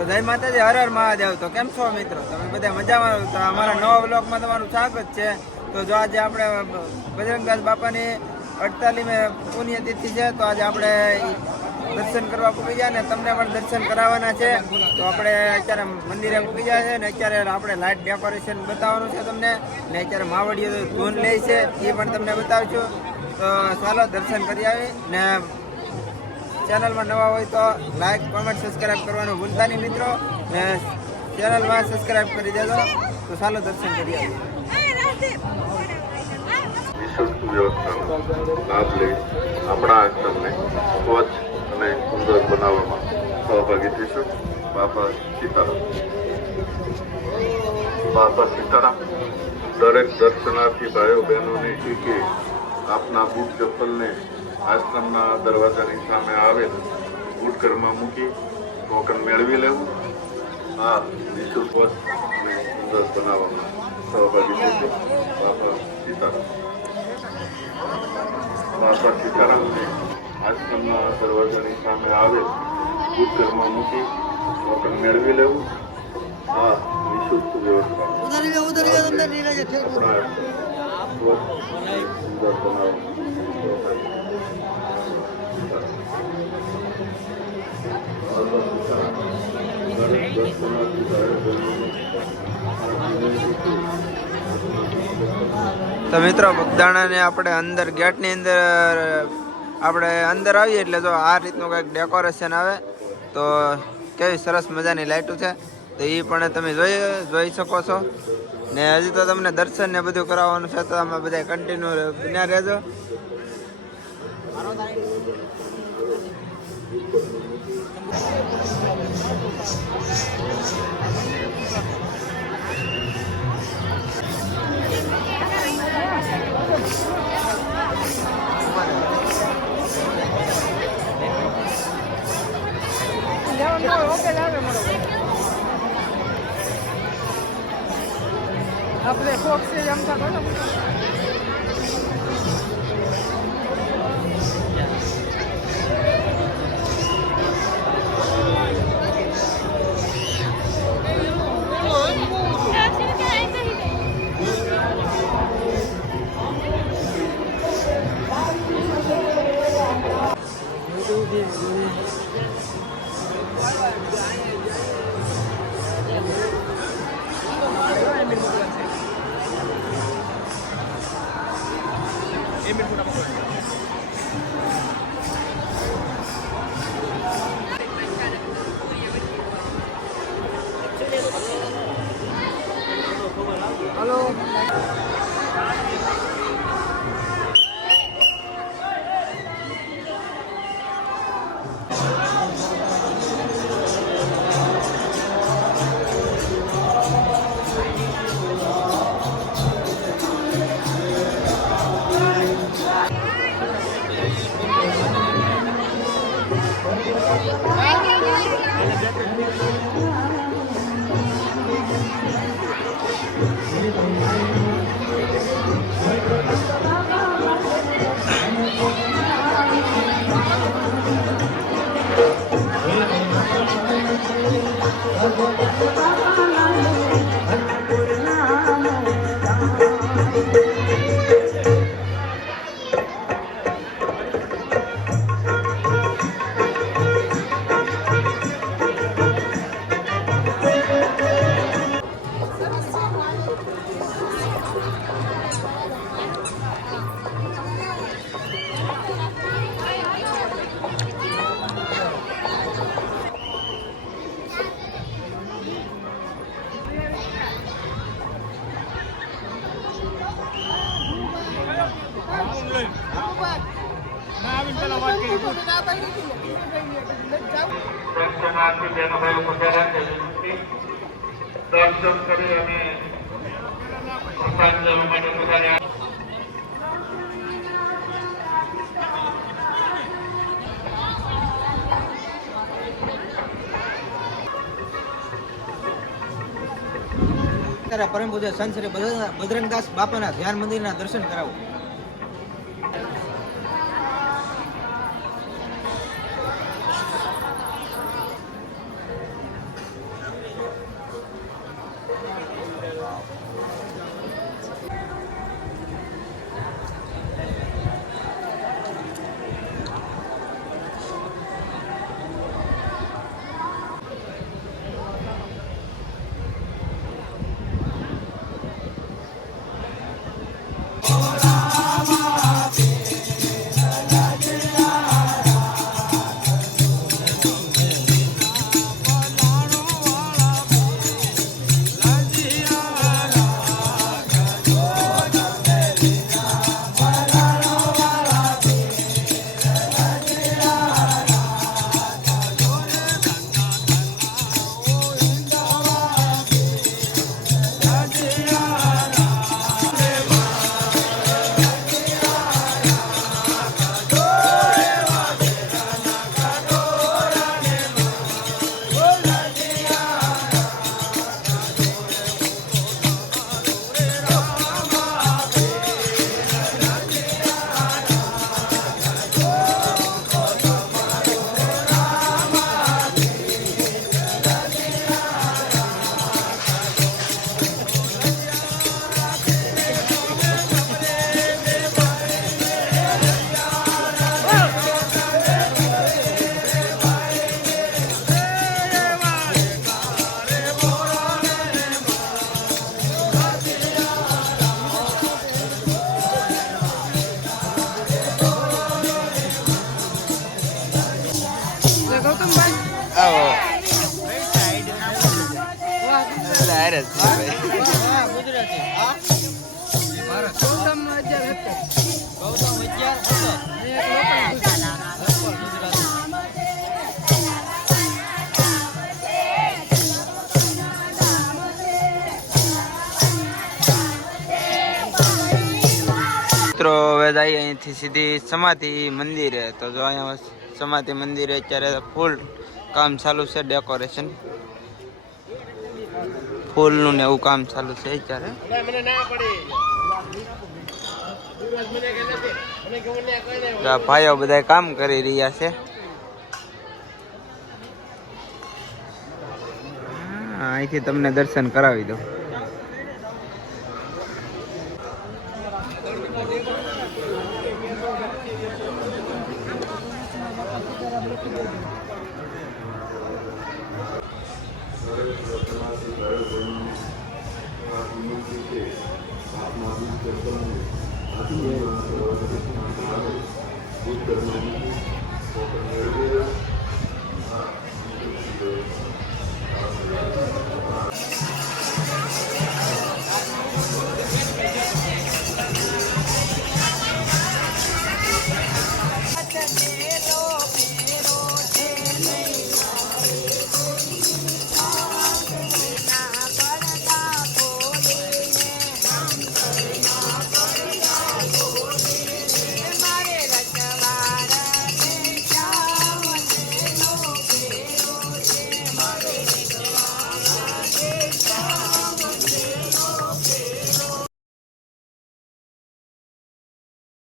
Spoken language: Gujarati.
તો જય માતાજી, હર હર મહાદેવ। તો કેમ છો મિત્રો? તમે બધા મજામાં? તો અમારા નવા બ્લોગમાં તમારું સ્વાગત છે। તો જો આજે આપણે બજરંગદાસ બાપાની 48મી પુણ્યતિથિ છે, તો આજે આપણે દર્શન કરવા પૂકી ગયા ને તમને પણ દર્શન કરાવવાના છે। તો આપણે અત્યારે મંદિરે પૂકી ગયા છે ને અત્યારે આપણે લાઇટ ડેકોરેશન બતાવવાનું છે તમને, ને અત્યારે માવડીઓ ધૂન લે છે એ પણ તમને બતાવશું। તો ચાલો દર્શન કરી આવી ને ચેનલમાં નવા હોય તો લાઈક, કોમેન્ટ, સબસ્ક્રાઈબ કરવાનું ભૂલતા નહીં મિત્રો, ને ચેનલમાં સબસ્ક્રાઈબ કરી દેજો। તો ચાલો દર્શન કરી આવીએ। નિઃશુલ્ક વ્યવસ્થાનો લાભ લઈ આપણા આશ્રમને સ્વચ્છ અને સુંદર બનાવવામાં સહભાગી થઈશું। બાપા સીતારામ। બાપા સીતારામ। દરેક દર્શનાર્થી ભાઈઓ બહેનોને કે આપના બૂટ ચપ્પલને આશ્રમના દરવાજાની સામે આવેલ બૂટ ઘરમાં મૂકી ટોકન મેળવી લેવું। આ નિઃશુલ્ક અને સુંદર બનાવવામાં સહભાગી થશે। બાપા સીતારામ। બાપા સીતારામને આશ્રમના દરવાજાની સામે આવેલ બૂટ ઘરમાં મૂકી ટોકન મેળવી લેવું। આ નિઃશુલ્ક વ્યવસ્થા આપણા સુંદર બનાવવામાં તો મિત્રો બગદાણાને આપણે અંદર ગેટની અંદર આપણે અંદર આવીએ એટલે જો આ રીતનું કંઈક ડેકોરેશન આવે, તો કેવી સરસ મજાની લાઇટો છે, તો એ પણ તમે જોઈ શકો છો। ને હજી તો તમને દર્શન ને બધું કરાવવાનું છે, તો અમે બધા કન્ટિન્યુ બન્યા રહેજો। આપણે ફોક્સ જમતા હલો। દર્શન કરી અને પ્રસાદ લેવા માટે બધા પરમ પૂજ્ય સંત શ્રી બજરંગદાસ બાપાના ધ્યાન મંદિરના દર્શન કરાવો। ગૌતમભાઈ આવો ગૌતમ 11 મિત્રો હવે જઈએ અહીંથી સીધી સમાધિ મંદિરે. તો જો અહીંયા સમાધિ મંદિરે અત્યારે ફૂલ કામ ચાલુ છે, ડેકોરેશન ફૂલનું ને એવું કામ ચાલુ છે અત્યારે. આ ભાઈઓ બધા કામ કરી રહ્યા છે. અહીંથી તમને દર્શન કરાવી દઉં.